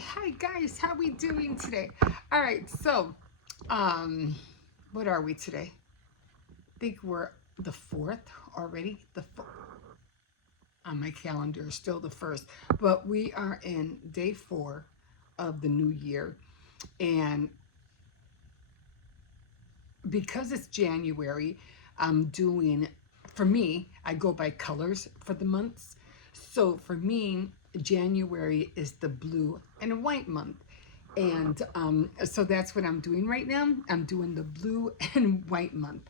Hi guys, how we doing today? All right, so what are we today? I think we're the 4th already. On my calendar is still the 1st, but we are in day 4 of the new year, and because it's January, I'm doing, for me, I go by colors for the months. So for me, January is the blue and white month. And so that's what I'm doing right now. I'm doing the blue and white month.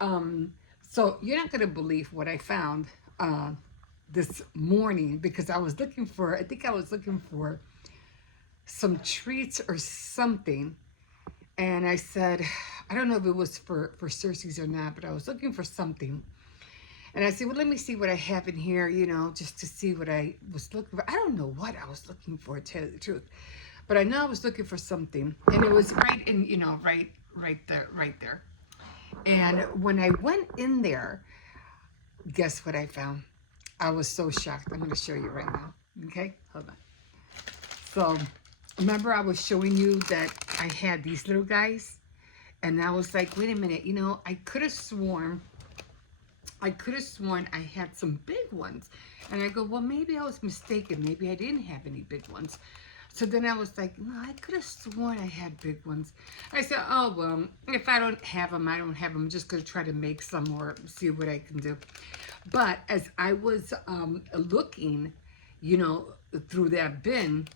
Um, so you're not going to believe what I found this morning because I think I was looking for some treats or something, and I said, I don't know if it was for Cersei's or not, but I was looking for something. And I said, well, let me see what I have in here, just to see what I was looking for. I don't know what I was looking for, to tell you the truth. But I know I was looking for something. And it was right in, right there. And when I went in there, guess what I found? I was so shocked. I'm going to show you right now. Okay? Hold on. So, remember I was showing you that I had these little guys? And I was like, wait a minute, I could have sworn I had some big ones. And I go, well, maybe I was mistaken. Maybe I didn't have any big ones. So then I was like, no, I could have sworn I had big ones. I said, oh, well, if I don't have them, I don't have them. I'm just going to try to make some or see what I can do. But as I was looking, through that bin,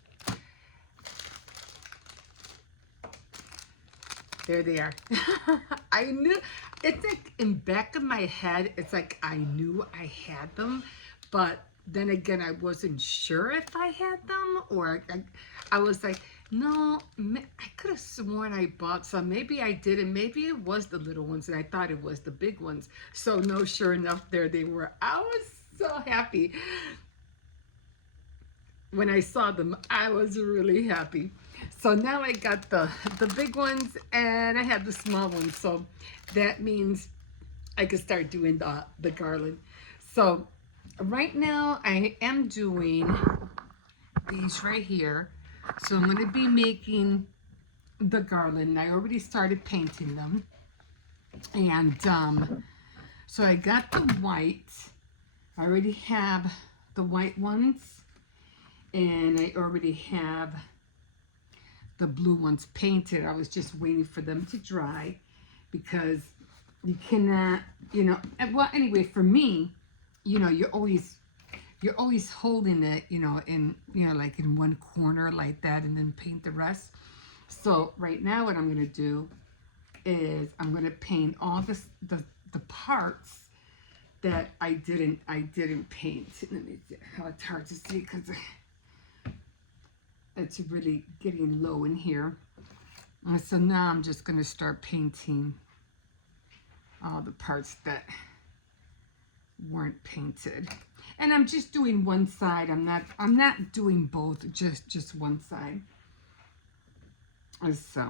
there they are. I knew, it's like in back of my head, it's like I knew I had them, but then again, I wasn't sure if I had them, or I was like, no, I could have sworn I bought some. Maybe I didn't. Maybe it was the little ones, and I thought it was the big ones. So no, sure enough, there they were. I was so happy. When I saw them, I was really happy. So now I got the big ones and I have the small ones. So that means I could start doing the garland. So right now I am doing these right here. So I'm going to be making the garland. I already started painting them. And so I got the white. I already have the white ones. And I already have the blue ones painted. I was just waiting for them to dry because you cannot, well, anyway, for me, you're always holding it, in, like in one corner like that, and then paint the rest. So right now what I'm going to do is I'm going to paint all the parts that I didn't paint. Let me see how it's hard to see because it's really getting low in here. So now I'm just going to start painting all the parts that weren't painted. And I'm just doing one side. I'm not doing both, just one side. So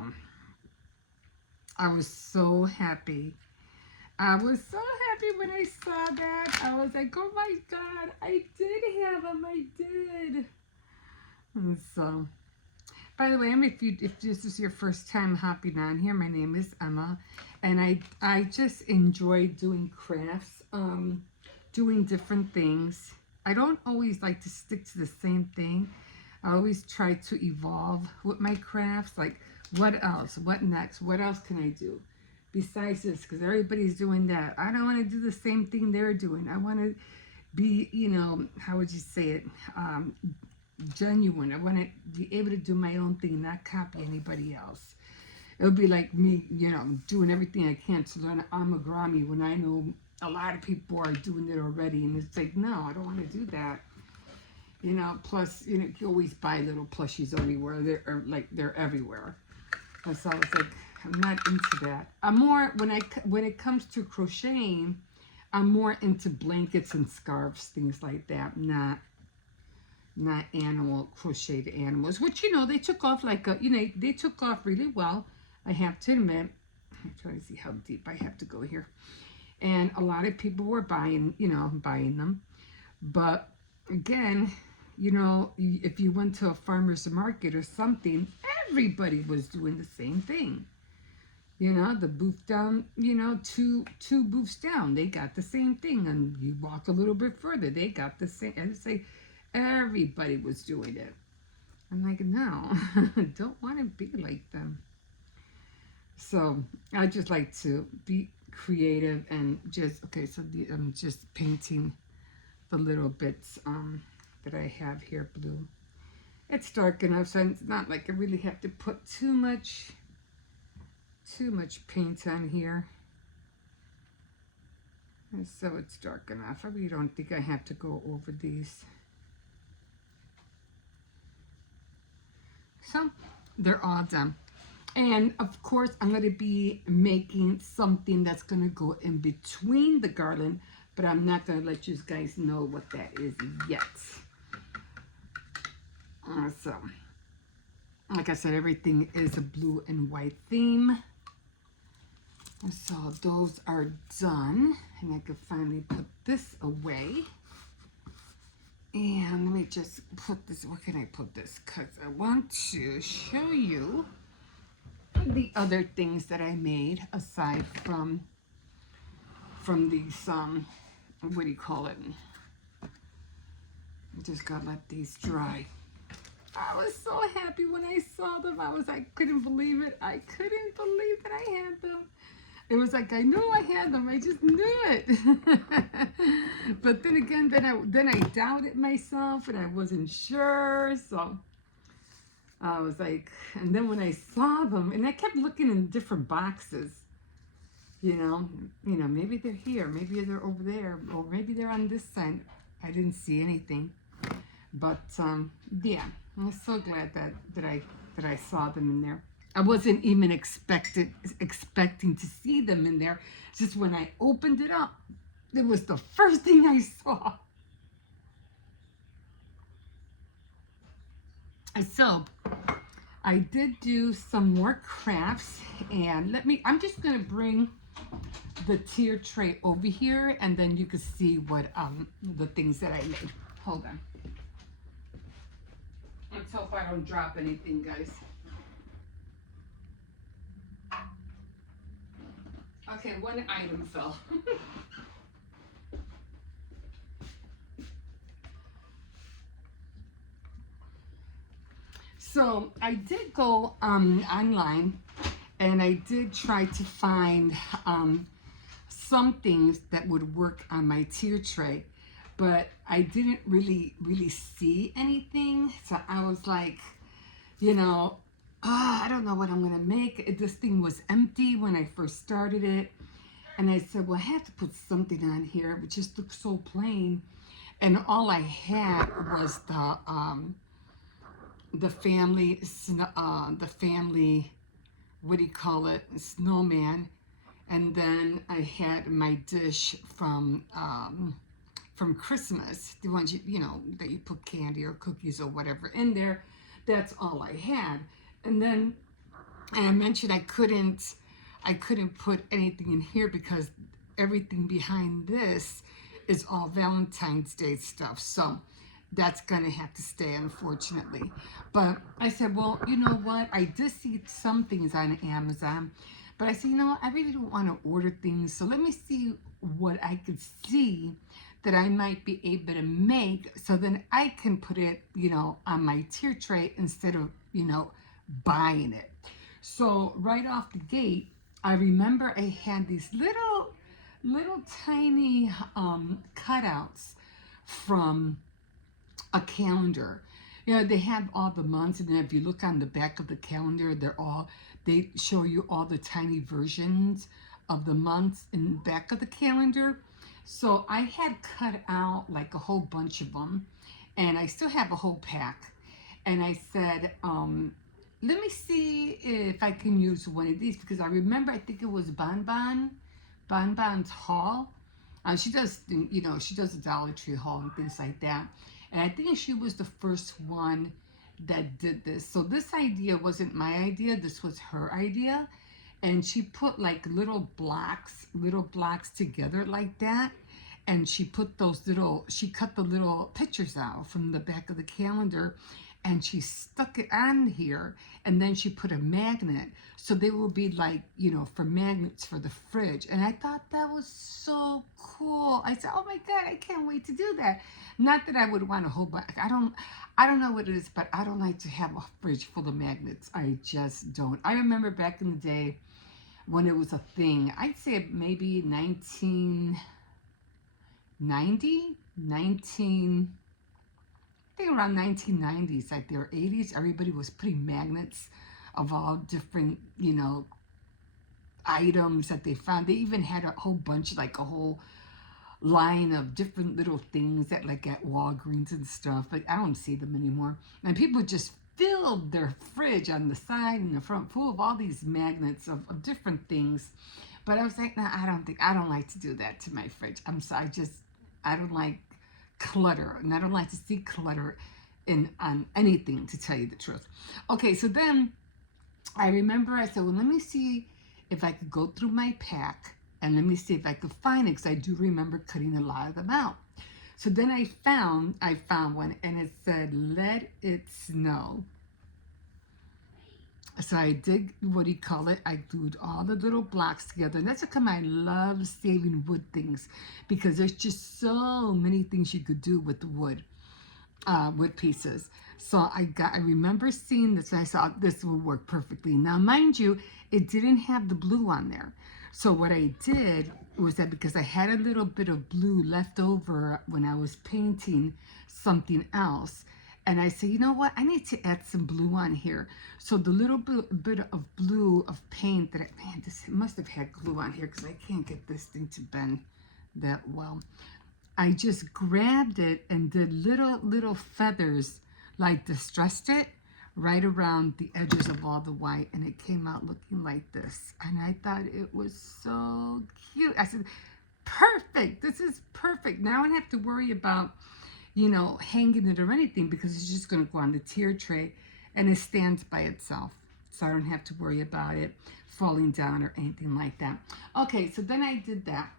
I was so happy. I was so happy when I saw that. I was like, oh my God, I did have them. I did. And so, by the way, if this is your first time hopping on here, my name is Emma, and I just enjoy doing crafts, doing different things. I don't always like to stick to the same thing. I always try to evolve with my crafts. Like, what else? What next? What else can I do besides this? Because everybody's doing that. I don't want to do the same thing they're doing. I want to be, how would you say it? Genuine. I want to be able to do my own thing, not copy anybody else. It would be like me, doing everything I can to learn amigurumi when I know a lot of people are doing it already, and it's like, no, I don't want to do that. Plus, you always buy little plushies everywhere. They're everywhere. And so I was like, I'm not into that. I'm more, when it comes to crocheting, I'm more into blankets and scarves, things like that, not crocheted animals, which they took off they took off really well, I have to admit. I'm trying to see how deep I have to go here. And a lot of people were buying them, but again, You know, if you went to a farmer's market or something, everybody was doing the same thing. You know, the booth down, you know, two booths down, they got the same thing. And you walk a little bit further, they got the same. And say everybody was doing it. I'm like, no, don't want to be like them. So I just like to be creative and just okay. So I'm just painting the little bits that I have here blue. It's dark enough, so it's not like I really have to put too much paint on here. And so it's dark enough. I really don't think I have to go over these. So they're all done. And of course, I'm going to be making something that's going to go in between the garland, but I'm not going to let you guys know what that is yet. So, like I said, everything is a blue and white theme. So those are done, and I can finally put this away. And let me just put this, where can I put this? Because I want to show you the other things that I made aside from these, what do you call it? I just gotta let these dry. I was so happy when I saw them. I couldn't believe it. I couldn't believe that I had them. It was like I knew I had them. I just knew it. But then again, then I doubted myself and I wasn't sure. So I was like, and then when I saw them, and I kept looking in different boxes, you know, maybe they're here, maybe they're over there, or maybe they're on this side. I didn't see anything. But yeah, I'm so glad that I saw them in there. I wasn't even expecting to see them in there. Just when I opened it up, it was the first thing I saw. So I did do some more crafts, and I'm just gonna bring the tier tray over here, and then you can see what the things that I made. Hold on. Let's hope I don't drop anything, guys. Okay, one item fell. So I did go online, and I did try to find some things that would work on my tier tray, but I didn't really see anything. So I was like, you know, I don't know what I'm gonna make. This thing was empty when I first started it, and I said, well, I have to put something on here. It just looked so plain, and all I had was the family, what do you call it, snowman, and then I had my dish from Christmas, the ones you know that you put candy or cookies or whatever in there. That's all I had. And then I mentioned I couldn't put anything in here because everything behind this is all Valentine's Day stuff. So that's gonna have to stay, unfortunately. But I said, well, you know what? I did see some things on Amazon, but I said, you know, I really don't want to order things. So let me see what I could see that I might be able to make, so then I can put it, you know, on my tier tray instead of, you know, buying it. So right off the gate, I remember I had these little tiny cutouts from a calendar. You know, they have all the months, and then if you look on the back of the calendar, they show you all the tiny versions of the months in the back of the calendar. So I had cut out like a whole bunch of them, and I still have a whole pack. And I said, let me see if I can use one of these, because I remember, I think it was Bonbon's haul. She does, you know, she does a Dollar Tree haul and things like that. And I think she was the first one that did this. So this idea wasn't my idea. This was her idea. And she put like little blocks together like that. and she put those little, she cut the little pictures out from the back of the calendar, and she stuck it on here, and then she put a magnet, so they will be like, you know, for magnets for the fridge. And I thought that was so cool. I said, oh my God, I can't wait to do that. Not that I would want a whole bunch. I don't know what it is, but I don't like to have a fridge full of magnets. I just don't. I remember back in the day when it was a thing. I'd say maybe 1990, 19, I think around 1990s, like their 80s, everybody was putting magnets of all different, you know, items that they found. They even had a whole bunch, like a whole line of different little things that like at Walgreens and stuff, but I don't see them anymore. And people just filled their fridge on the side and the front full of all these magnets of different things. But I was like, no, I don't like to do that to my fridge. I'm sorry, I don't like clutter, and I don't like to see clutter in on anything, to tell you the truth. Okay, so then I remember I said, well, let me see if I could go through my pack and let me see if I could find it, because I do remember cutting a lot of them out. So then I found one, and it said, let it snow. So I did, what do you call it? I glued all the little blocks together. And that's how come I love saving wood things, because there's just so many things you could do with the wood pieces. So I remember seeing this, and I thought this would work perfectly. Now, mind you, it didn't have the blue on there. So what I did was that, because I had a little bit of blue left over when I was painting something else, and I said, you know what, I need to add some blue on here. So the little bit of blue of paint that this must have had glue on here, because I can't get this thing to bend that well. I just grabbed it and did little feathers, like distressed it right around the edges of all the white, and it came out looking like this. And I thought it was so cute. I said, perfect, this is perfect. Now I don't have to worry about, you know, hanging it or anything, because it's just going to go on the tier tray and it stands by itself. So I don't have to worry about it falling down or anything like that. Okay, so then I did that.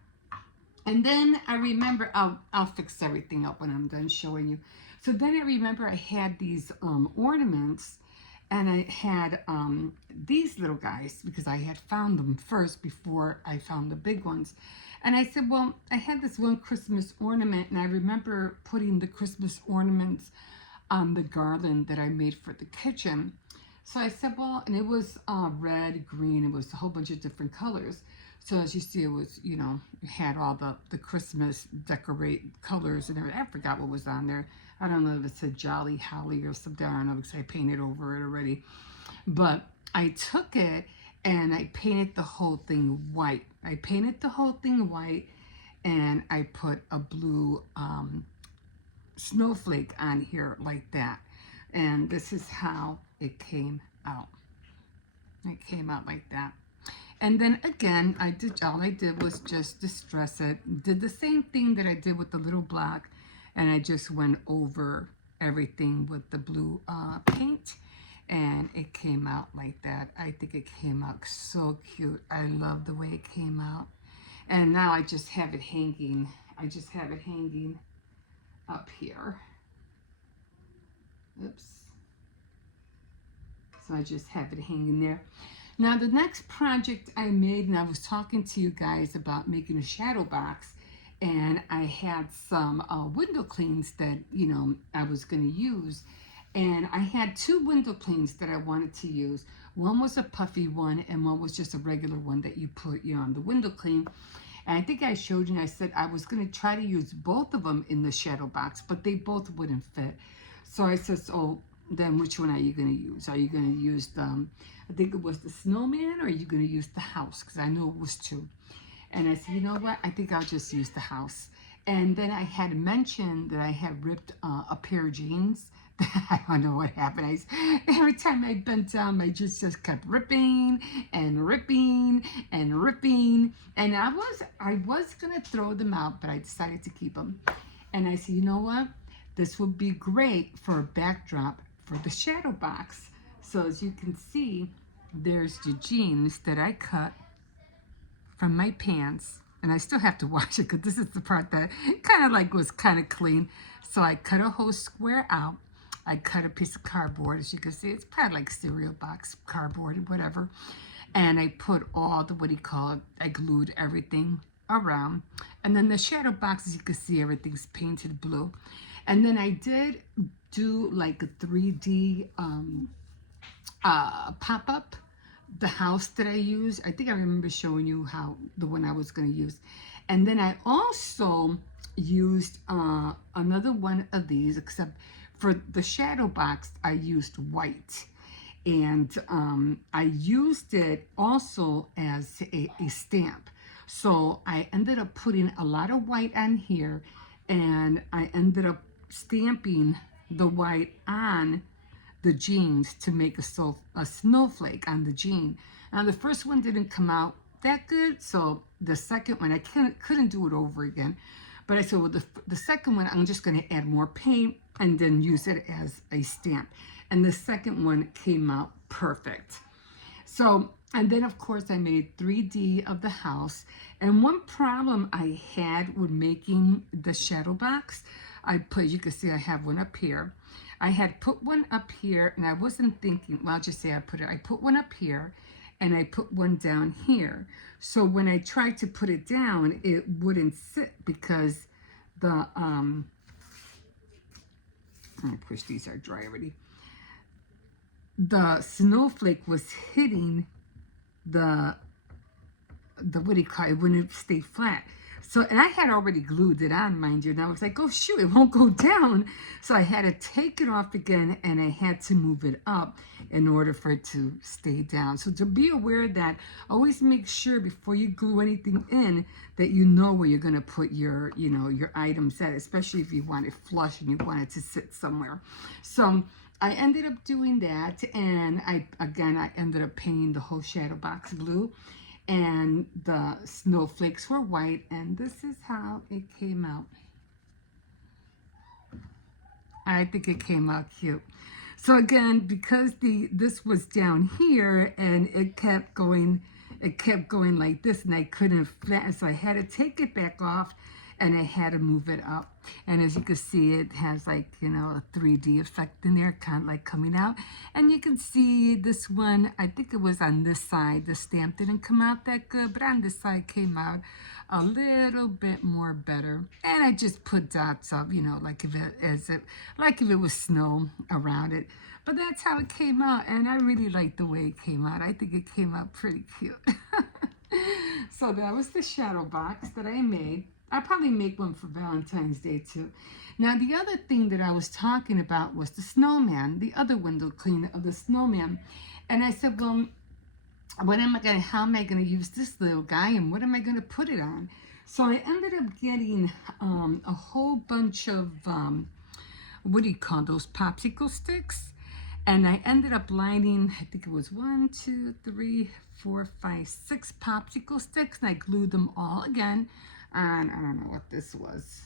And then I remember, I'll fix everything up when I'm done showing you. So then I remember I had these ornaments, and I had these little guys, because I had found them first before I found the big ones. And I said, well, I had this one Christmas ornament, and I remember putting the Christmas ornaments on the garland that I made for the kitchen. So I said, well, and it was red, green, it was a whole bunch of different colors. So as you see, it was, you know, it had all the Christmas decorate colors and everything. I forgot what was on there. I don't know if it said Jolly Holly or something. I don't know, because I painted over it already. But I took it and I painted the whole thing white. I painted the whole thing white, and I put a blue snowflake on here like that. And this is how it came out. It came out like that. And then again, all I did was just distress it. Did the same thing that I did with the little block, and I just went over everything with the blue paint, and it came out like that. I think it came out so cute. I love the way it came out. And now I just have it hanging. I just have it hanging up here. Oops. So I just have it hanging there. Now the next project I made, and I was talking to you guys about making a shadow box, and I had some window cleans that, you know, I was going to use. And I had two window cleans that I wanted to use. One was a puffy one, and one was just a regular one that you put, you know, on the window clean. And I think I showed you, and I said I was going to try to use both of them in the shadow box, but they both wouldn't fit. So I said, so then which one are you going to use? Are you going to use the, I think it was the snowman, or are you going to use the house? Because I know it was two. And I said, you know what? I think I'll just use the house. And then I had mentioned that I had ripped a pair of jeans. I don't know what happened. Every time I bent down, my jeans just kept ripping and ripping and ripping. And I was going to throw them out, but I decided to keep them. And I said, you know what? This would be great for a backdrop for the shadow box. So as you can see, there's the jeans that I cut from my pants. and I still have to wash it because this is the part that kind of like was kind of clean. So I cut a whole square out. I cut a piece of cardboard, as you can see. It's probably like cereal box cardboard or whatever. And I put all the, what do you call it, I glued everything around. And then the shadow box, as you can see, everything's painted blue. And then I did do like a 3D pop-up, the house that I use. I think I remember showing you how the one I was going to use. And then I also used another one of these, except for the shadow box, I used white. And I used it also as a stamp. So I ended up putting a lot of white on here, and I ended up stamping the white on the jeans to make a snowflake on the jean. Now the first one didn't come out that good, so the second one I couldn't do it over again. But I said, well, the second one I'm just going to add more paint and then use it as a stamp. And the second one came out perfect. So, and then of course I made 3D of the house. And one problem I had with making the shadow box, I put, you can see I have one up here. I had put one up here and I wasn't thinking, well, I'll just say I put one up here and I put one down here. So when I tried to put it down, it wouldn't sit because the, I'm gonna push, these are dry already. The snowflake was hitting the what do you call it, when it stayed flat. So, and I had already glued it on, mind you, and I was like, oh shoot, it won't go down. So I had to take it off again, and I had to move it up in order for it to stay down. So to be aware of that, always make sure before you glue anything in that you know where you're going to put your, you know, your items at, especially if you want it flush and you want it to sit somewhere. So I ended up doing that, and I ended up painting the whole shadow box blue, and the snowflakes were white, and this is how it came out. I think it came out cute. So again, because this was down here and it kept going like this, and I couldn't flatten, so I had to take it back off and I had to move it up. And as you can see, it has like, you know, a 3D effect in there, kind of like coming out. And you can see this one, I think it was on this side, the stamp didn't come out that good, but on this side came out a little bit more better. And I just put dots up, you know, like if it was snow around it. But that's how it came out, and I really like the way it came out. I think it came out pretty cute. So that was the shadow box that I made. I'll probably make one for Valentine's Day too. Now the other thing that I was talking about was the snowman, the other window cleaner of the snowman. And I said, well, how am I gonna use this little guy, and what am I gonna put it on? So I ended up getting a whole bunch of, what do you call those, popsicle sticks? And I ended up lining, I think it was 1, 2, 3, 4, 5, 6 popsicle sticks, and I glued them all again. And I don't know what this was.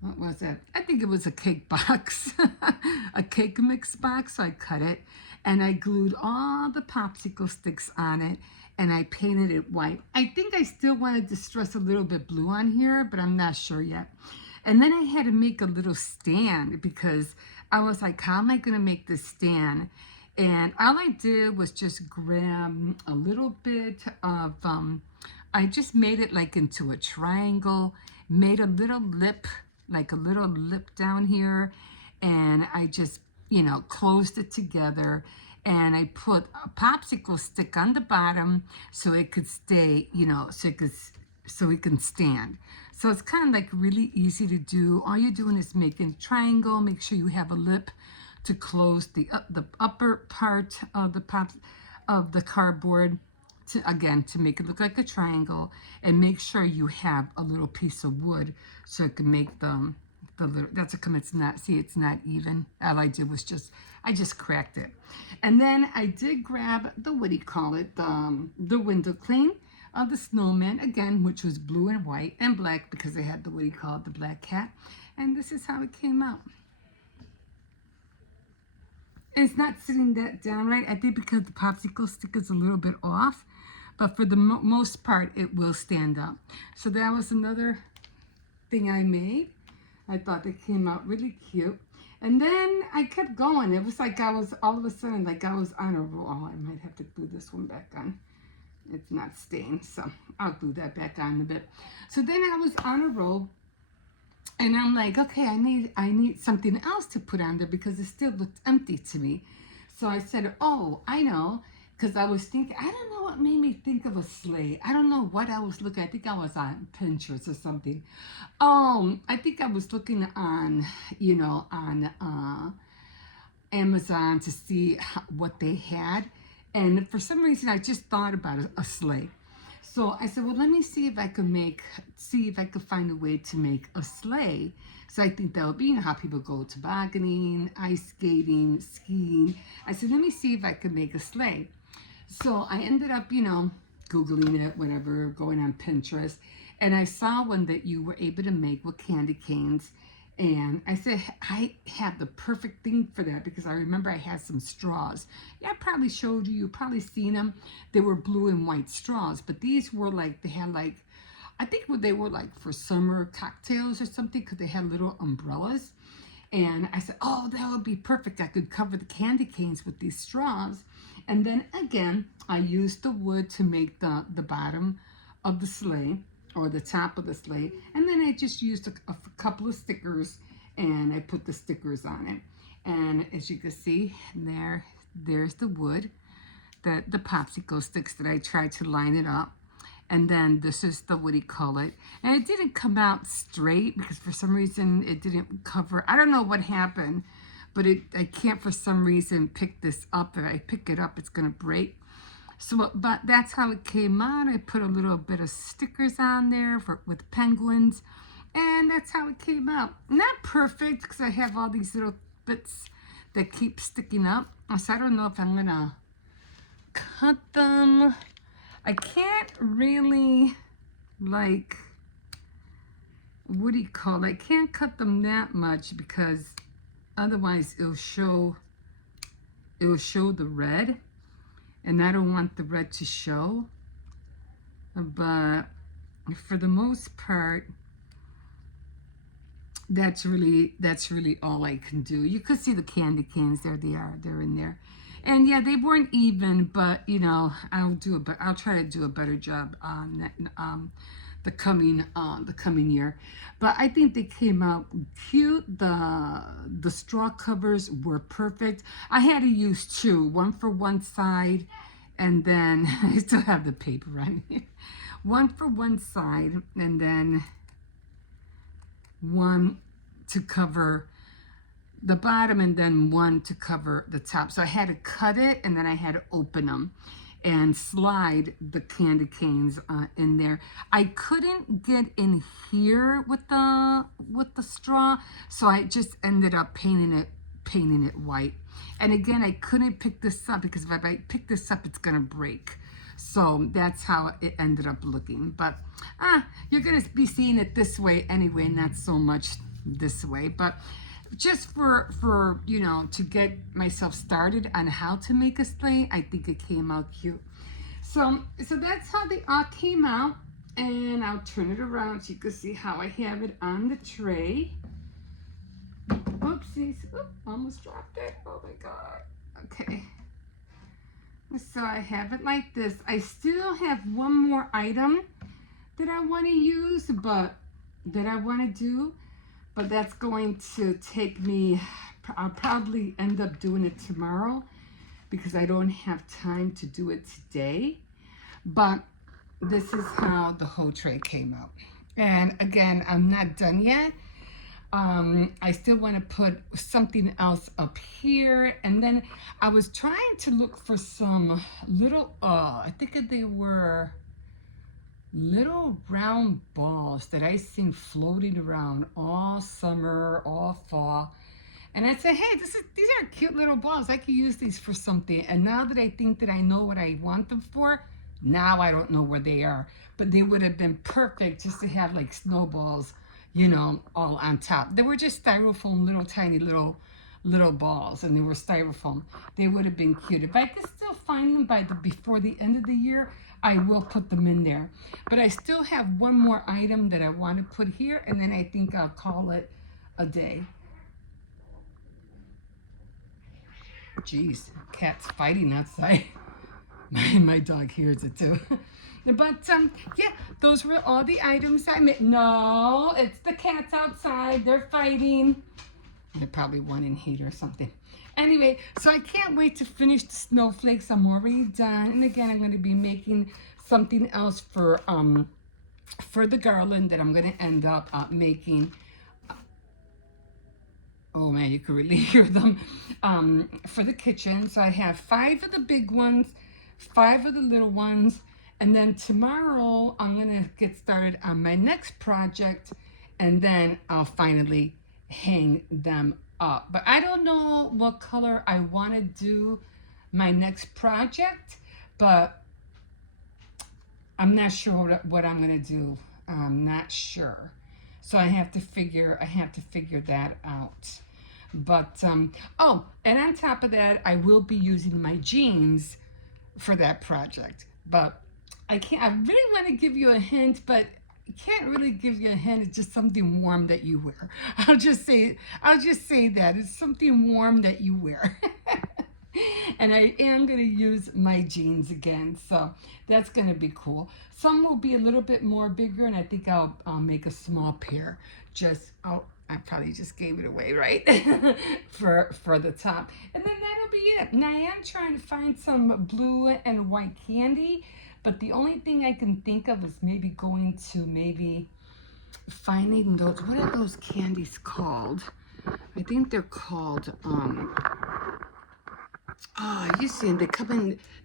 What was it? I think it was a cake box, a cake mix box. So I cut it and I glued all the popsicle sticks on it, and I painted it white. I think I still wanted to stress a little bit blue on here, but I'm not sure yet. And then I had to make a little stand because I was like, how am I going to make this stand? And all I did was just grab a little bit of, I just made it like into a triangle, made a little lip, like a little lip down here. And I just, you know, closed it together. And I put a popsicle stick on the bottom so it could stay, you know, so it can stand. So it's kind of like really easy to do. All you're doing is making a triangle. Make sure you have a lip to close the upper part of the cardboard to make it look like a triangle, and make sure you have a little piece of wood so it can make the little, that's a come, it's not, see, it's not even. All I did was I just cracked it. And then I did grab the, what do you call it, the window clean of the snowman, again, which was blue and white and black because I had the, what do you call it, the black cat. And this is how it came out. It's not sitting that down right, I think, because the popsicle stick is a little bit off. but for the most part, it will stand up. So that was another thing I made. I thought it came out really cute. And then I kept going. It was like I was, all of a sudden, like I was on a roll. Oh, I might have to glue this one back on. It's not stained, so I'll glue that back on in a bit. So then I was on a roll, and I'm like, okay, I need something else to put on there because it still looked empty to me. So I said, oh, I know, because I was thinking, I don't know what made me think of a sleigh. I don't know what I was looking. I think I was on Pinterest or something. I think I was looking on, on Amazon to see what they had. And for some reason, I just thought about a sleigh. So I said, well, let me see if I could find a way to make a sleigh. So I think that would be, how people go tobogganing, ice skating, skiing. I said, let me see if I could make a sleigh. So I ended up, Googling it, whatever, going on Pinterest. And I saw one that you were able to make with candy canes. And I said, I have the perfect thing for that because I remember I had some straws. Yeah, I probably showed you. You've probably seen them. They were blue and white straws. But these were like, they had like, I think they were like for summer cocktails or something because they had little umbrellas. And I said, oh, that would be perfect. I could cover the candy canes with these straws. And then again, I used the wood to make the bottom of the sleigh, or the top of the sleigh, and then I just used a couple of stickers, and I put the stickers on it. And as you can see, there's the wood, the popsicle sticks that I tried to line it up. And then this is the, what do you call it? And it didn't come out straight because for some reason it didn't cover. I don't know what happened, but I can't for some reason pick this up. If I pick it up, it's gonna break. So, but that's how it came out. I put a little bit of stickers on there with penguins, and that's how it came out. Not perfect because I have all these little bits that keep sticking up. So I don't know if I'm gonna cut them. I can't really, like, what do you call it? I can't cut them that much because otherwise it'll show the red. And I don't want the red to show, but for the most part, that's really all I can do. You could see the candy canes. There they are. They're in there, and yeah, they weren't even, but I'll try to do a better job on that, the coming year. But I think they came out cute. The straw covers were perfect. I had to use two, one for one side, and then I still have the paper on here. One for one side, and then one to cover the bottom, and then one to cover the top. So I had to cut it, and then I had to open them and slide the candy canes in there. I couldn't get in here with the straw, so I just ended up painting it white. And again, I couldn't pick this up because if I pick this up, it's gonna break. So that's how it ended up looking. But you're gonna be seeing it this way anyway, not so much this way. But just for to get myself started on how to make a sleigh, I think it came out cute. So that's how they all came out, and I'll turn it around so you can see how I have it on the tray. Oopsies, almost dropped it. Oh my god. Okay. So I have it like this. I still have one more item that I want to use, but that's going to take me, I'll probably end up doing it tomorrow because I don't have time to do it today. But this is how the whole tray came out. And again, I'm not done yet. I still want to put something else up here. And then I was trying to look for some little, I think they were little round balls that I seen floating around all summer, all fall. And I said, hey, these are cute little balls. I could use these for something. And now that I think that I know what I want them for, now I don't know where they are. But they would have been perfect just to have like snowballs, all on top. They were just styrofoam, little tiny little balls, and they were styrofoam. They would have been cute. If I could still find them before the end of the year, I will put them in there. But I still have one more item that I want to put here, and then I think I'll call it a day. Jeez, cat's fighting outside. My dog hears it too. But yeah, those were all the items I made. No, it's the cats outside. They're fighting. They probably one in heat or something. Anyway, so I can't wait to finish the snowflakes. I'm already done. And again, I'm going to be making something else for the garland that I'm going to end up making. Oh man, you can really hear them for the kitchen. So I have 5 of the big ones, 5 of the little ones, and then tomorrow I'm gonna get started on my next project, and then I'll finally hang them up. But I don't know what color I want to do my next project, but I'm not sure what I'm gonna do. I'm not sure. So I have to figure that out. But oh, and on top of that, I will be using my jeans for that project. But I really want to give you a hint, but I can't really give you a hint. It's just something warm that you wear. I'll just say that it's something warm that you wear. And I am going to use my jeans again, so that's going to be cool. Some will be a little bit more bigger, and I think I'll make a small pair. I probably just gave it away, right? for the top. And then that'll be it. Now I am trying to find some blue and white candy, but the only thing I can think of is maybe finding those, what are those candies called? I think they're called, you see them,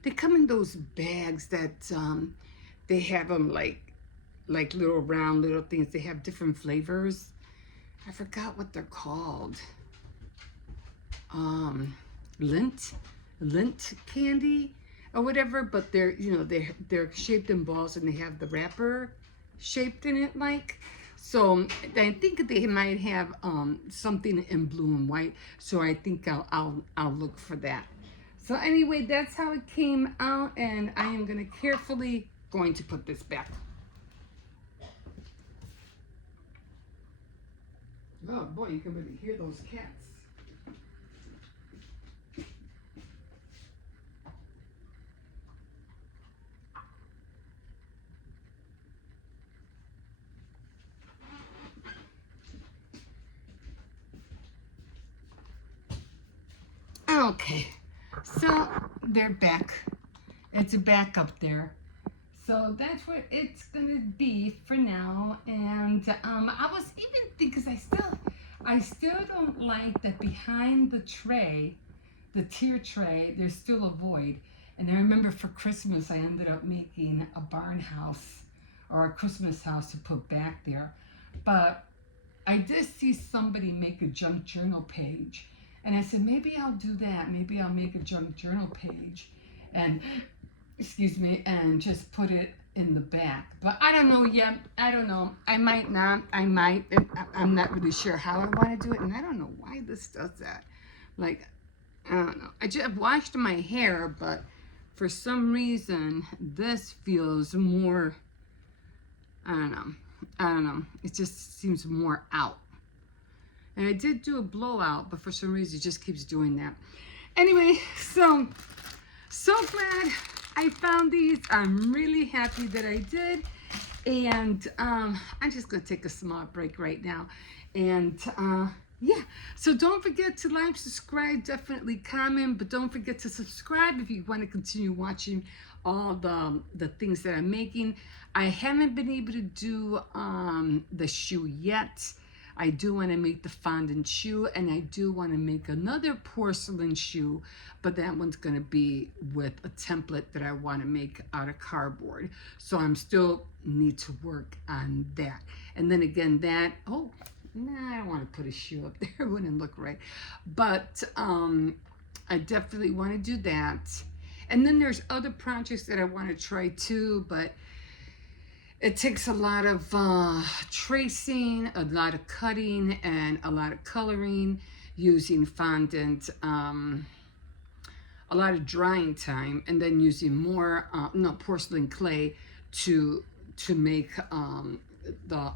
they come in those bags that, they have them like little round little things. They have different flavors. I forgot what they're called. Lint candy or whatever, but they're shaped in balls, and they have the wrapper shaped in it like. So I think they might have something in blue and white. So I think I'll look for that. So anyway, that's how it came out, and I am carefully going to put this back. Oh boy, you can really hear those cats. Okay, so they're back. It's back up there. So that's what it's gonna be for now. And I was even thinking, I still don't like that behind the tray, the tier tray, there's still a void. And I remember for Christmas, I ended up making a barn house or a Christmas house to put back there. But I did see somebody make a junk journal page. And I said, maybe I'll do that. Maybe I'll make a junk journal page. And and just put it in the back. But I don't know yet. I don't know. I might not. I'm not really sure how I want to do it. And I don't know why this does that. Like, I don't know. I've washed my hair, but for some reason, this feels more, I don't know. It just seems more out. And I did do a blowout, but for some reason, it just keeps doing that. Anyway, so glad I found these. I'm really happy that I did. And I'm just going to take a small break right now. And yeah, so don't forget to like, subscribe, definitely comment, but don't forget to subscribe if you want to continue watching all the things that I'm making. I haven't been able to do the shoe yet. I do want to make the fondant shoe, and I do want to make another porcelain shoe, but that one's going to be with a template that I want to make out of cardboard. So I'm still need to work on that. And then again, I don't want to put a shoe up there. It wouldn't look right. But I definitely want to do that. And then there's other projects that I want to try too, but it takes a lot of tracing, a lot of cutting, and a lot of coloring using fondant a lot of drying time, and then using more no porcelain clay to make the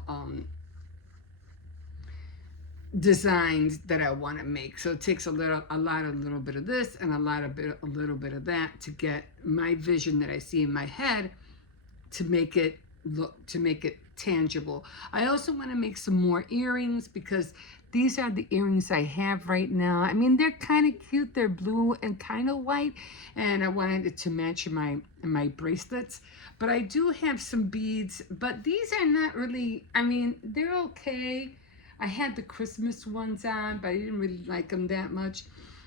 designs that I want to make. So it takes a little bit of this and a little bit of that to get my vision that I see in my head to make it tangible. I also want to make some more earrings because these are the earrings I have right now. I mean, they're kind of cute. They're blue and kind of white, and I wanted it to match my bracelets. But I do have some beads, but these are not really, I mean, they're okay. I had the Christmas ones on, but I didn't really like them that much.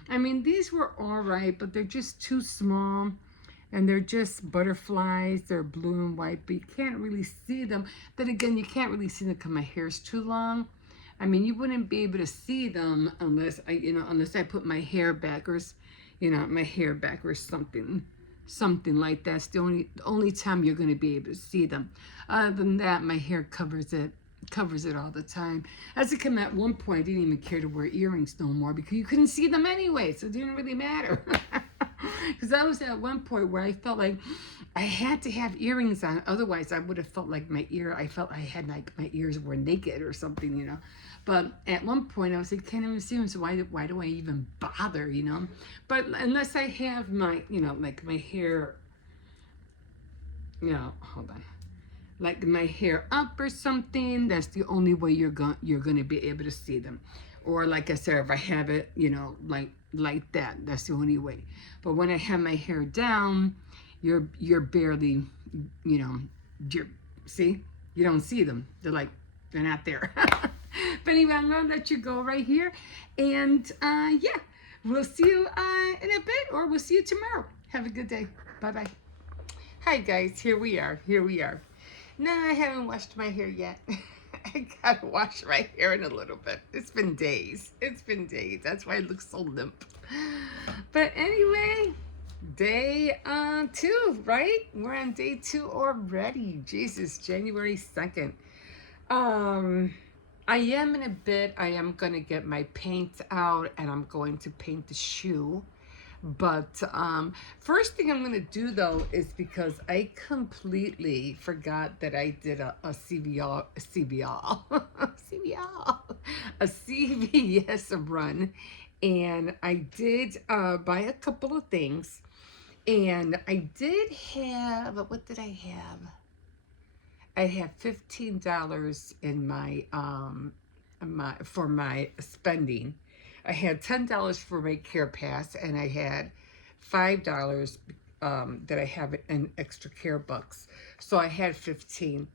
I mean, these were all right, but they're just too small. And they're just butterflies. They're blue and white, but you can't really see them. Then again, you can't really see them because my hair's too long. I mean, you wouldn't be able to see them unless I put my hair back or, my hair back or something like that. It's the only time you're going to be able to see them. Other than that, my hair covers it all the time. As it came at one point, I didn't even care to wear earrings no more because you couldn't see them anyway, so it didn't really matter. Because I was at one point where I felt like I had to have earrings on, otherwise I would have felt like I felt I had like my ears were naked or something. But at one point I was like, can't even see them, so why do I even bother, But unless I have my, like my hair, hold on, like my hair up or something, that's the only way you're gonna be able to see them. Or like I said, if I have it, like that, that's the only way. But when I have my hair down, you're barely, see, you don't see them. They're not there. But anyway, I'm gonna let you go right here, and yeah, we'll see you in a bit, or we'll see you tomorrow. Have a good day. Bye bye. Hi guys, here we are. No, I haven't washed my hair yet. I gotta wash my hair in a little bit. It's been days. That's why it looks so limp. But anyway, day 2, right? We're on day 2 already. Jesus, January 2nd. I am gonna get my paint out, and I'm going to paint the shoe. But first thing I'm going to do, though, is because I completely forgot that I did a CVS Run. And I did buy a couple of things. And I did have, what did I have? I had $15 in for my spending. I had $10 for my Care Pass, and I had $5 that I have in extra care bucks. So I had 15,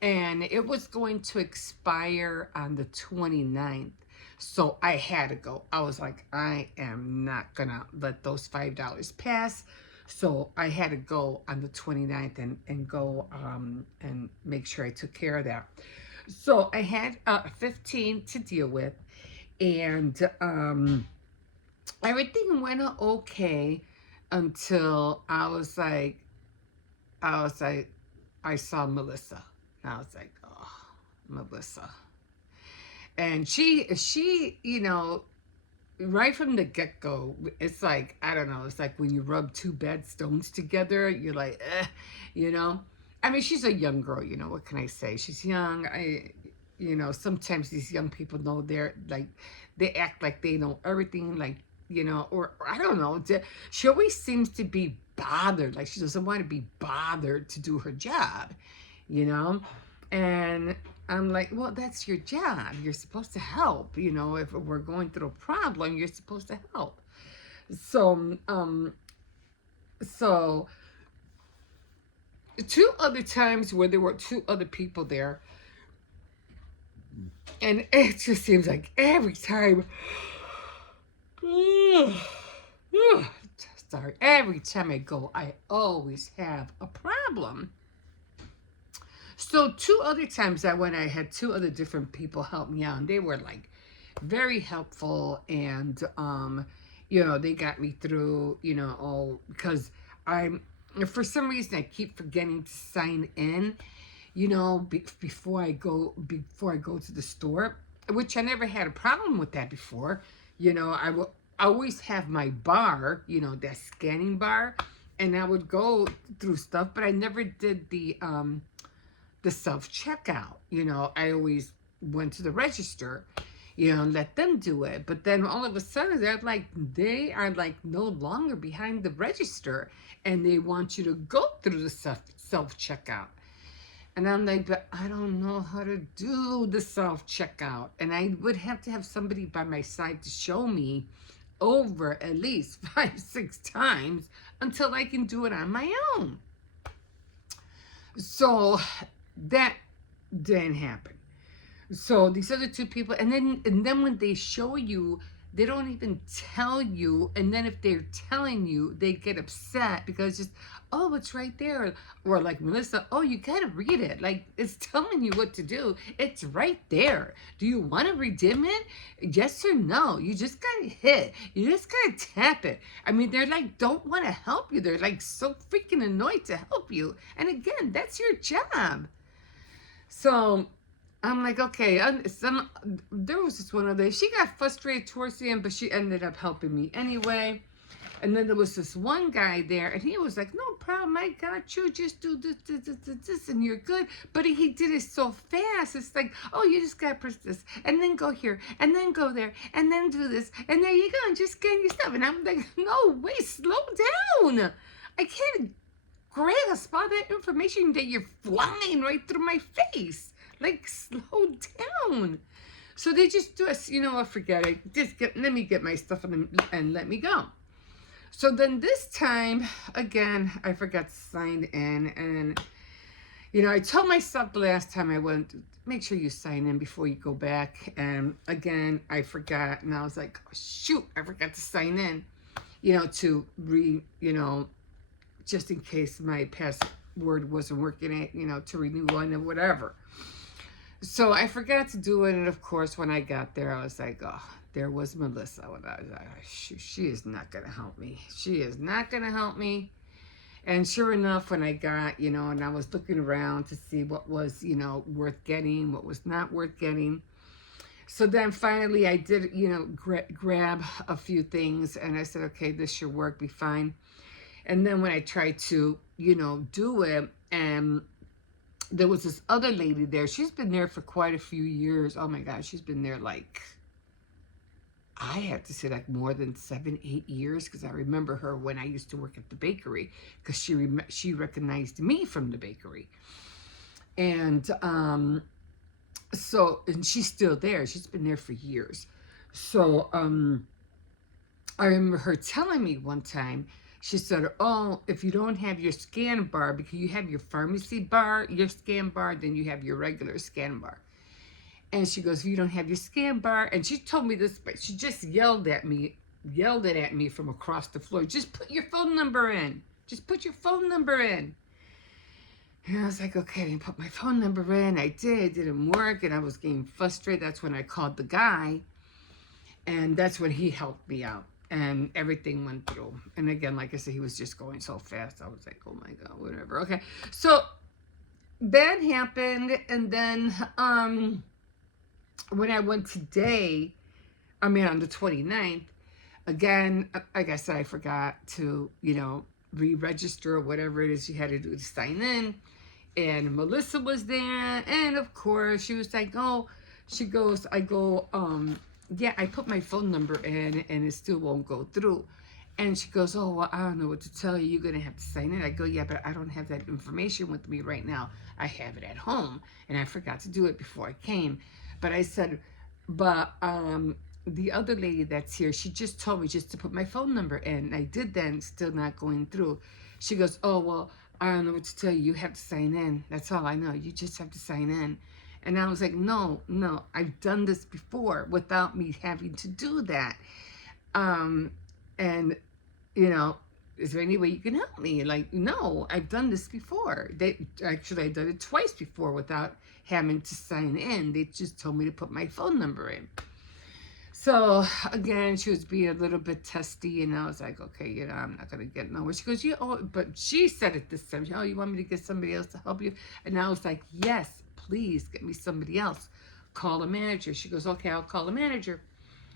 and it was going to expire on the 29th. So I had to go. I was like, I am not gonna let those $5 pass. So I had to go on the 29th and go and make sure I took care of that. So I had 15 to deal with. And everything went okay until I saw Melissa. And I was like, oh, Melissa. And she, right from the get-go, it's like, I don't know, it's like when you rub 2 bad stones together, you're like, I mean, she's a young girl, what can I say? She's young. Sometimes these young people know they act like they know everything, or I don't know. She always seems to be bothered, like she doesn't want to be bothered to do her job, and I'm like, well, that's your job. You're supposed to help, if we're going through a problem, you're supposed to help. So, so 2 other times where there were 2 other people there, and it just seems like every time, every time I go, I always have a problem. So 2 other times I went, I had 2 other different people help me out, and they were like very helpful, and they got me through, because for some reason I keep forgetting to sign in, before I go to the store, which I never had a problem with that before. I always have my bar, you know, that scanning bar, and I would go through stuff, but I never did the self checkout. You know, I always went to the register, you know, and let them do it. But then all of a sudden, they are like no longer behind the register, and they want you to go through the self checkout. And I'm like, but I don't know how to do the self checkout, and I would have to have somebody by my side to show me over at least 5, 6 times until I can do it on my own. So that didn't happen. So these other two people, and then when they show you, they don't even tell you. And then if they're telling you, they get upset because just, oh, it's right there. Or like Melissa, oh, you gotta read it. Like it's telling you what to do. It's right there. Do you want to redeem it? Yes or no? You just gotta hit. You just gotta tap it. I mean, they're like, don't want to help you. They're like so freaking annoyed to help you. And again, that's your job. So I'm like, okay. There was this one other day. She got frustrated towards the end, but she ended up helping me anyway. And then there was this one guy there, and he was like, no problem, I got you. Just do this, and you're good. But he did it so fast. It's like, oh, you just got to press this, and then go here, and then go there, and then do this, and there you go, and just get your stuff. And I'm like, no, wait, slow down. I can't grasp all that information that you're flying right through my face. Like, slow down. So they just do us, you know what, forget it. Let me get my stuff and let me go. So then this time, again, I forgot to sign in. And, you know, I told myself the last time I went, make sure you sign in before you go back. And again, I forgot. And I was like, oh, shoot, I forgot to sign in, you know, just in case my password wasn't working, you know, to renew one or whatever. So I forgot to do it. And of course, when I got there, I was like, oh, there was Melissa. And I was like, she is not going to help me. She is not going to help me. And sure enough, when I got, you know, and I was looking around to see what was, you know, worth getting, what was not worth getting. So then finally I did, you know, grab a few things. And I said, okay, this should work, be fine. And then when I tried to, you know, do it, and there was this other lady there. She's been there for quite a few years. Oh my God, she's been there like, I have to say like more than 7, 8 years, because I remember her when I used to work at the bakery, because she recognized me from the bakery. And so, and she's still there. She's been there for years. So I remember her telling me one time, she said, oh, if you don't have your scan bar, because you have your pharmacy bar, your scan bar, then you have your regular scan bar. And she goes, if you don't have your scan bar, and she told me this, but she just yelled it at me from across the floor. Just put your phone number in. Just put your phone number in. And I was like, okay, I put my phone number in. I did. It didn't work, and I was getting frustrated. That's when I called the guy, and that's when he helped me out. And everything went through. And again, like I said, he was just going so fast. I was like, oh my God, whatever. Okay. So that happened. And then when I went today, on the 29th, again, like I said, I forgot to, you know, re-register or whatever it is you had to do to sign in. And Melissa was there. And of course, she was like, oh, she goes, yeah, I put my phone number in and it still won't go through. And she goes, oh, well, I don't know what to tell you. You're going to have to sign in. I go, yeah, but I don't have that information with me right now. I have it at home. And I forgot to do it before I came. But I said, but the other lady that's here, she just told me just to put my phone number in. And I did that and still not going through. She goes, oh, well, I don't know what to tell you. You have to sign in. That's all I know. You just have to sign in. And I was like, no, I've done this before without me having to do that. And, you know, is there any way you can help me? Like, no, I've done this before. I done it twice before without having to sign in. They just told me to put my phone number in. So, again, she was being a little bit testy, and I was like, okay, you know, I'm not going to get nowhere. She goes, but she said it this time. Oh, you want me to get somebody else to help you? And I was like, yes, please get me somebody else. Call a manager. She goes, okay, I'll call a manager.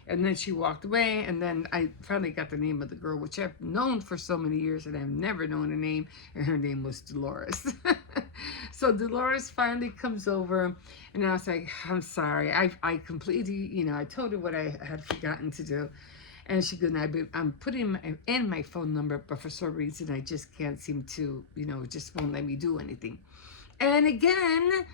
And then she walked away, and then I finally got the name of the girl, which I've known for so many years, and I've never known a name, and her name was Dolores. So Dolores finally comes over, and I was like, I'm sorry. I completely, I told her what I had forgotten to do. And she goes, I'm putting in my phone number, but for some reason I just can't seem to, it just won't let me do anything. And again,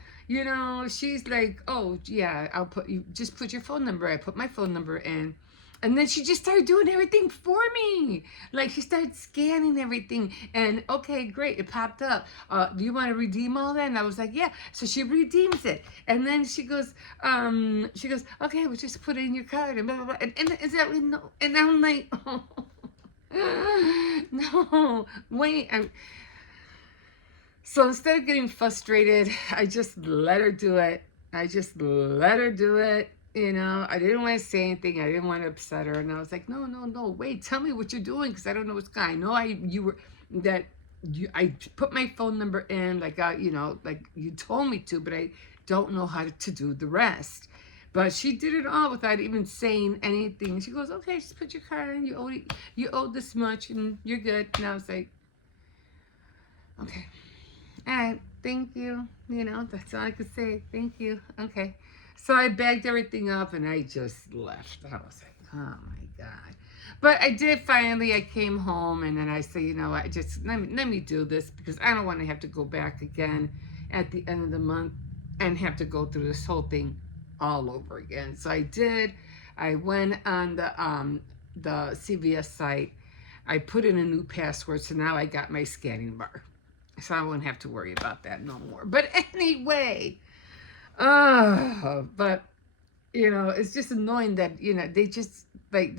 she's like, oh, yeah, just put your phone number. I put my phone number in. And then she just started doing everything for me. Like, she started scanning everything. And, okay, great, it popped up. Do you want to redeem all that? And I was like, yeah. So she redeems it. And then she goes, okay, well, just put it in your card. And blah, blah, blah. And is that, no? And I'm like, oh, no, wait. So instead of getting frustrated, I just let her do it. I didn't want to say anything. I didn't want to upset her. And I was like, no, wait, tell me what you're doing, because I don't know what's going on. I know I put my phone number in, like you told me to, but I don't know how to do the rest. But she did it all without even saying anything. She goes, okay, just put your card in. You owe this much, and you're good. And I was like, okay. All right, thank you. That's all I could say. Thank you. Okay. So I bagged everything up and I just left. I was like, oh my God. But I came home, and then I said, I just, let me do this, because I don't want to have to go back again at the end of the month and have to go through this whole thing all over again. So I did. I went on the CVS site. I put in a new password, so now I got my scanning bar. So I won't have to worry about that no more. But anyway, it's just annoying that, they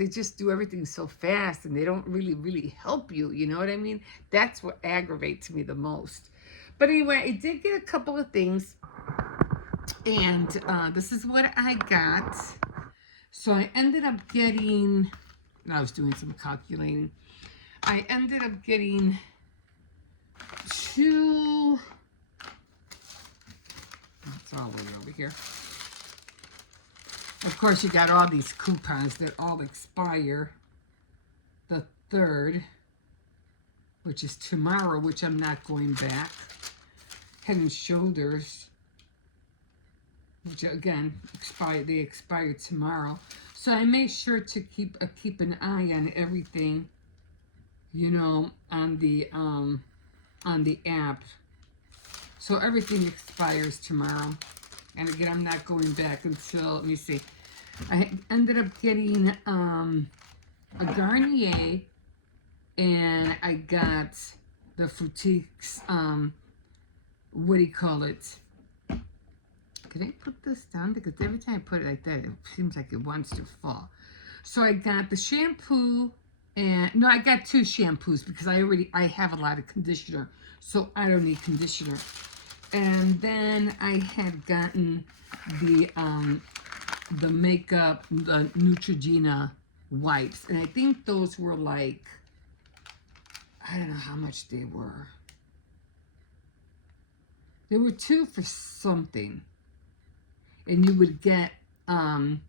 just do everything so fast, and they don't really help you. You know what I mean? That's what aggravates me the most. But anyway, I did get a couple of things, and this is what I got. So I ended up getting, I was doing some calculating. I ended up getting two, it's all the way over here. Of course, you got all these coupons that all expire the 3rd, which is tomorrow, which I'm not going back. Head and Shoulders, which again, they expire tomorrow. So I make sure to keep an eye on everything, on the app. So everything expires tomorrow. And again, I'm not going back until, let me see. I ended up getting a Garnier, and I got the Fruitiques, what do you call it? Can I put this down? Because every time I put it like that, it seems like it wants to fall. So I got the shampoo, and no, I got 2 shampoos, because I have a lot of conditioner, so I don't need conditioner. And then I had gotten the makeup, the Neutrogena wipes, and I think those were like, I don't know how much they were. They were 2 for something, and you would get wait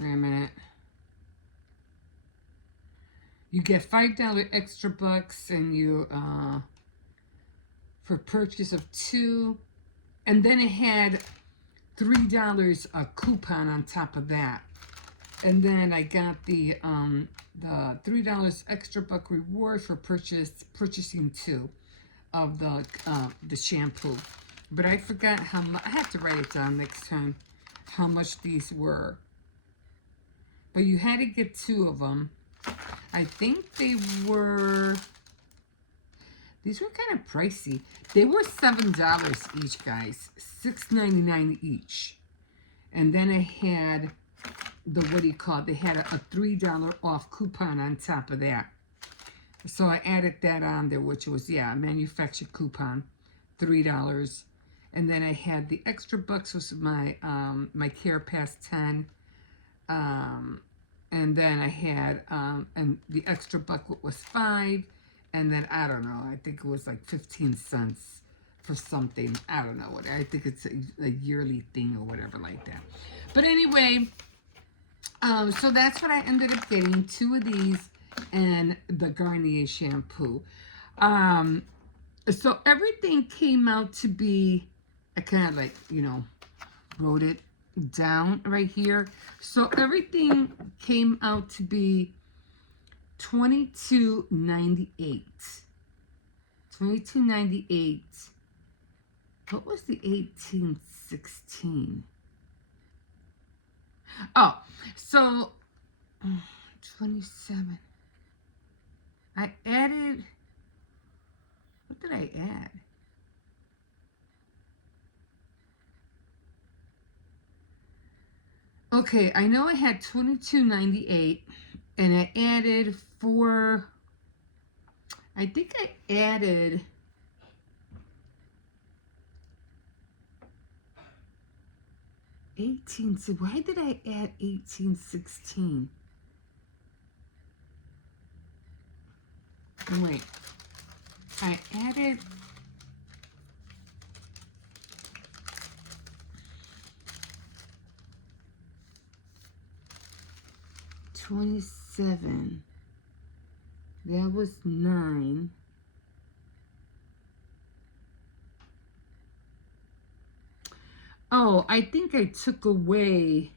a minute. You get $5 extra bucks, and you for purchase of 2, and then it had $3 a coupon on top of that. And then I got the $3 extra buck reward for purchasing 2 of the shampoo. But I forgot how much. I have to write it down next time how much these were. But you had to get 2 of them. I think these were kind of pricey. They were $7 each, guys. $6.99 each. And then I had they had a $3 off coupon on top of that. So I added that on there, which was, a manufactured coupon, $3. And then I had the extra bucks, was my Care Pass 10. And then I had, and the extra buck was $5. And then, I don't know, I think it was like 15 cents for something. I don't know what. I think it's a yearly thing or whatever like that. But anyway, so that's what I ended up getting. 2 of these and the Garnier shampoo. So everything came out to be, I kind of like, wrote it down right here. So everything came out to be $22.98. $22.98. What was the 1816? Oh, so 27. I added, what did I add? Okay, I know I had $22.98 and I added I think I added why did I add 1816? Wait, I added $27. That was 9. Oh, I think I took away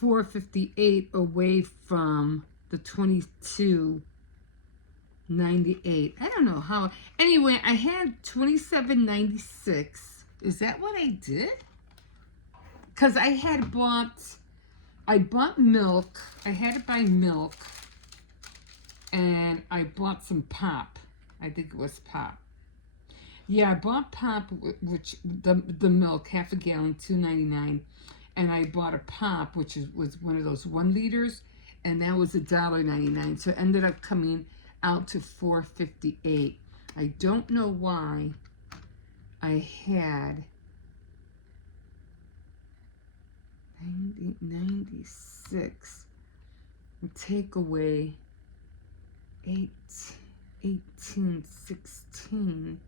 $4.58 away from the $22.98. I don't know how. Anyway, I had $27.96. Is that what I did? Because I bought milk. I had to buy milk. And I bought some pop. I think it was pop. Yeah, I bought pop, which the milk, half a gallon, $2.99, and I bought a pop, which was one of those 1 liters, and that was $1.99. So it ended up coming out to $4.58. I don't know why I had 96. Take away 1816.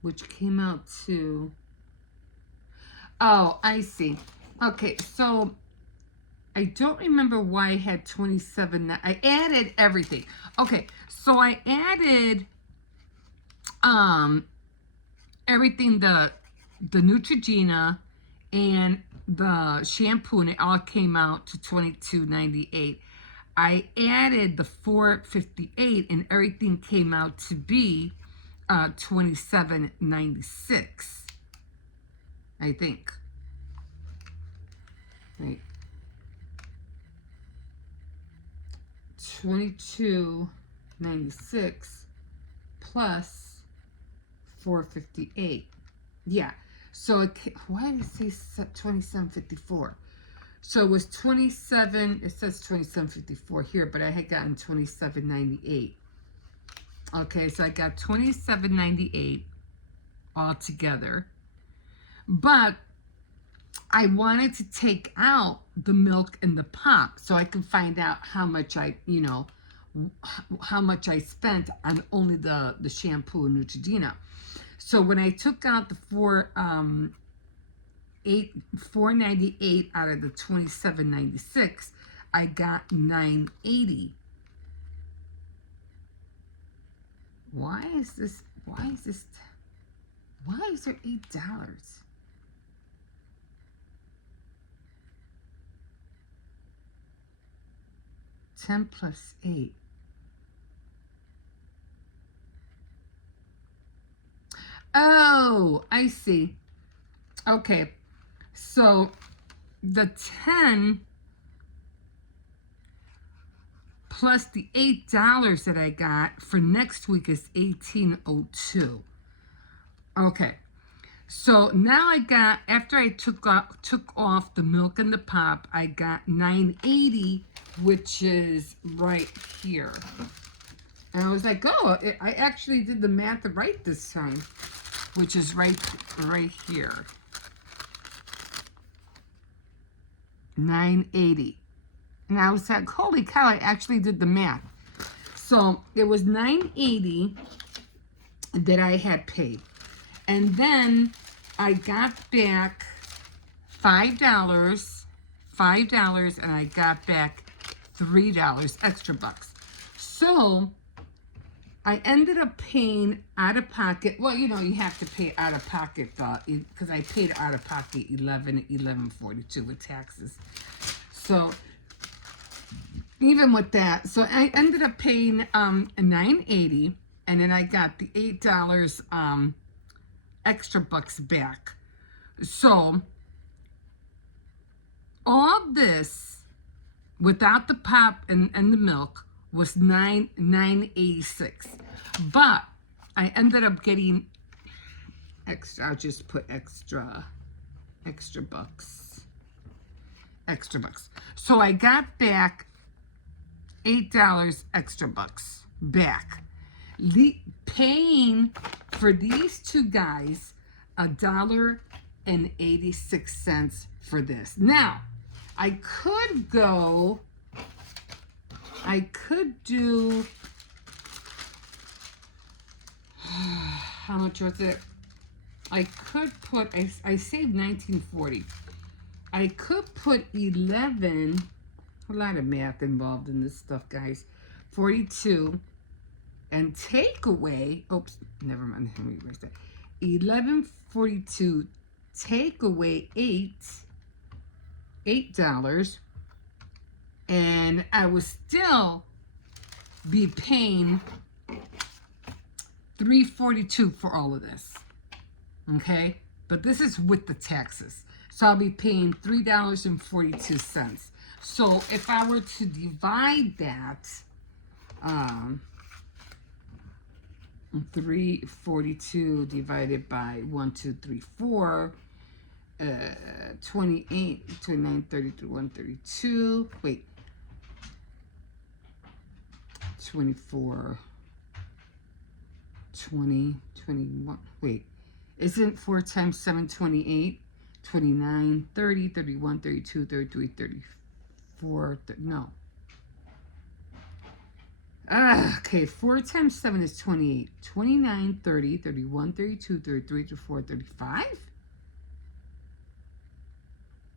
Which came out to, oh, I see. Okay, so I don't remember why I had 27. I added everything. Okay, so I added everything, the Neutrogena and the shampoo, and it all came out to $22.98. I added the $4.58 and everything came out to be $27.96, I think. Right. $22.96 plus $4.58. Yeah. So why did it say $27.54? So it was 27. It says $27.54 here, but I had gotten $27.98. Okay, so I got $27.98 all together. But I wanted to take out the milk and the pop so I can find out how much how much I spent on only the shampoo and Neutrogena. So when I took out the $4.98 out of the $27.96, I got $9.80. Why is there $8? $10 plus 8. Oh, I see. Okay, so the 10 plus the $8 that I got for next week is $18.02. Okay, so now I got, after I took off the milk and the pop, I got $9.80, which is right here. And I was like, oh, I actually did the math right this time, which is right here. $9.80. And I was like, holy cow, I actually did the math. So it was $9.80 that I had paid. And then I got back $5, and I got back $3 extra bucks. So I ended up paying out of pocket. Well, you know, you have to pay out of pocket because I paid out of pocket $11.42 with taxes. So even with that, so I ended up paying $9.80, and then I got the $8 extra bucks back. So all this without the pop and the milk was $9.86. But I ended up getting extra. I'll just put extra bucks. Extra bucks. So I got back $8 extra bucks back. Paying for these two guys $1.86 for this. Now, I could do, how much was it? I could put, I saved $19.40. I could put 11, a lot of math involved in this stuff, guys. 42, and take away, oops, never mind, let me erase that. 11.42, take away $8, and I would still be paying $3.42 for all of this. Okay, but this is with the taxes, so I'll be paying $3.42. So if I were to divide that, 342 divided by 1, 2, 3, 4, 28, 29, 30, 132. Wait, 24, 20, 21. Wait, isn't 4 times 7 28? 29, 30, 31, 32, 33, 34. No. Okay, 4 times 7 is 28. 29, 30, 31, 32, 33, 34, 35?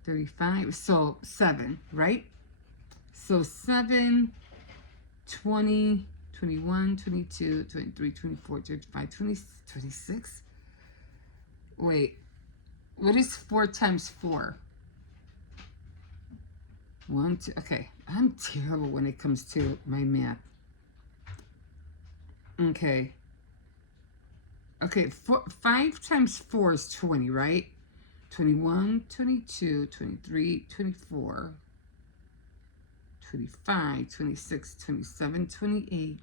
35. So 7, right? So 7, 20, 21, 22, 23, 24, 25, 20, 26. Wait, what is 4 times 4? 1, 2. Okay, I'm terrible when it comes to my math. Okay. Okay, 5 times 4 is 20, right? 21, 22, 23, 24, 25, 26, 27, 28,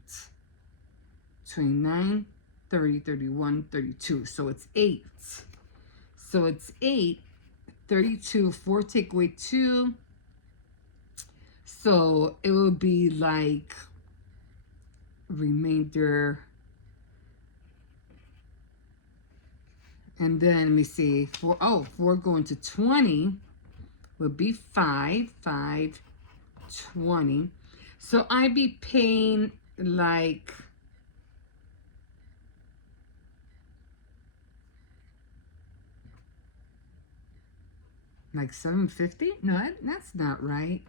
29, 30, 31, 32. So it's 8. So it's 8, 32, 4 take away 2. So it will be like remainder. And then let me see, 4 going to 20 would be 5, 20. So I'd be paying like $750? No, that's not right.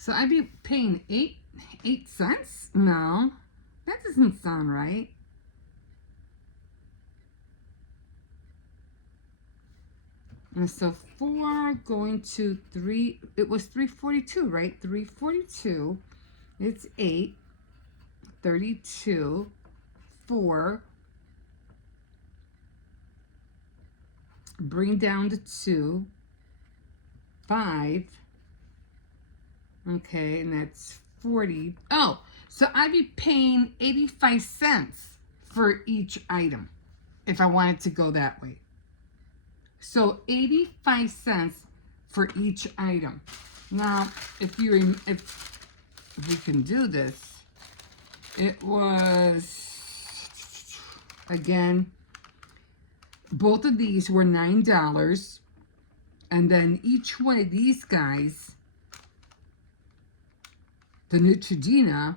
So I'd be paying 8 cents? No, that doesn't sound right. And so 4 going to 3, it was 342, right? 342, it's 8, 32, 4, bring down to 2, 5, okay, and that's 40. Oh, so I'd be paying 85 cents for each item if I wanted to go that way. So 85 cents for each item. Now, if we can do this, it was, again, both of these were $9, and then each one of these guys, the Neutrogena,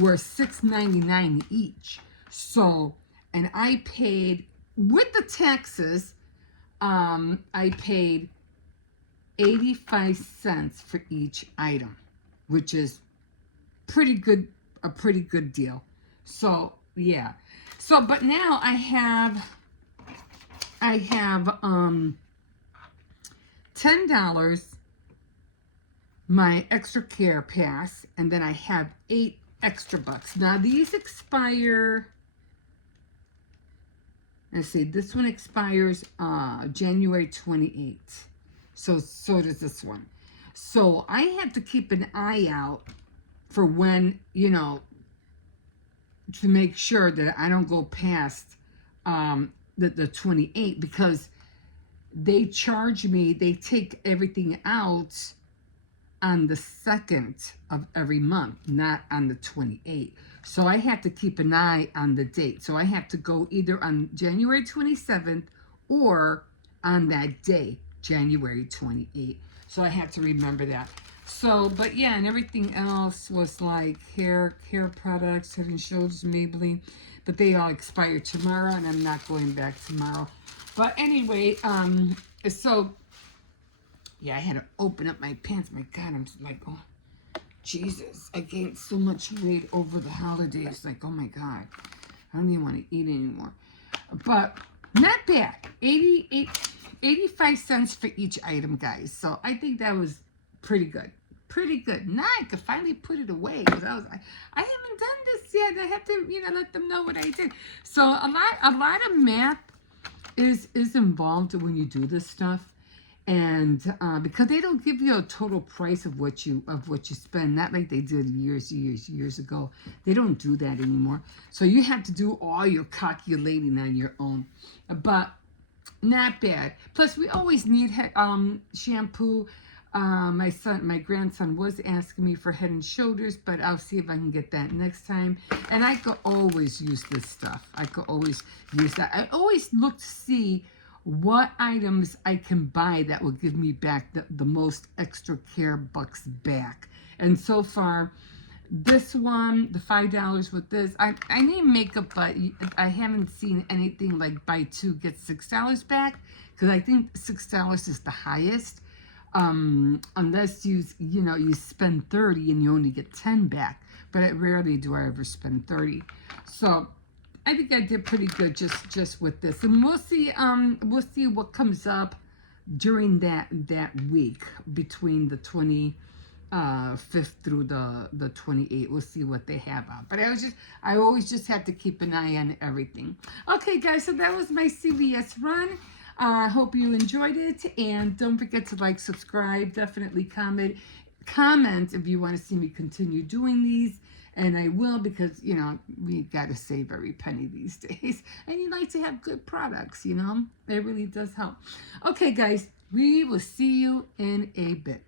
were $6.99 each. So, and I paid, with the taxes, I paid 85 cents for each item, which is pretty good, a pretty good deal. So, yeah. So, but now I have $10 my extra care pass, and then I have 8 extra bucks. Now these expire, let's see, this one expires January 28th. So does this one. So I have to keep an eye out for when, you know, to make sure that I don't go past the 28, because they charge me, they take everything out on the 2nd of every month, not on the 28th. So I have to keep an eye on the date. So I have to go either on January 27th or on that day, January 28th. So I have to remember that. So, but yeah, and everything else was like hair products, Head and Shoulders, Maybelline, but they all expire tomorrow, and I'm not going back tomorrow. But anyway, so yeah, I had to open up my pants. My God, I'm like, oh, Jesus, I gained so much weight over the holidays. Like, oh my God, I don't even want to eat anymore. But not bad. 85 cents for each item, guys. So I think that was pretty good. Pretty good. Now I could finally put it away, because I haven't done this yet. I have to, you know, let them know what I did. So a lot of math is involved when you do this stuff. And because they don't give you a total price of what you spend, not like they did years ago. They don't do that anymore. So you have to do all your calculating on your own. But not bad. Plus, we always need shampoo. My grandson was asking me for Head and Shoulders, but I'll see if I can get that next time. And I could always use this stuff. I could always use that. I always look to see what items I can buy that will give me back the most extra care bucks back. And so far, this one, the $5 with this, I need makeup, but I haven't seen anything like buy 2 get $6 back, because I think $6 is the highest. Unless you spend 30 and you only get 10 back, but rarely do I ever spend 30. So I think I did pretty good just with this, and we'll see what comes up during that week between the 25th through the 28th. We'll see what they have out. But I always just have to keep an eye on everything. Okay, guys, so that was my CVS run. I hope you enjoyed it, and don't forget to like, subscribe, definitely comment if you want to see me continue doing these, and I will, because, you know, we got to save every penny these days, and you like to have good products, you know, it really does help. Okay, guys, we will see you in a bit.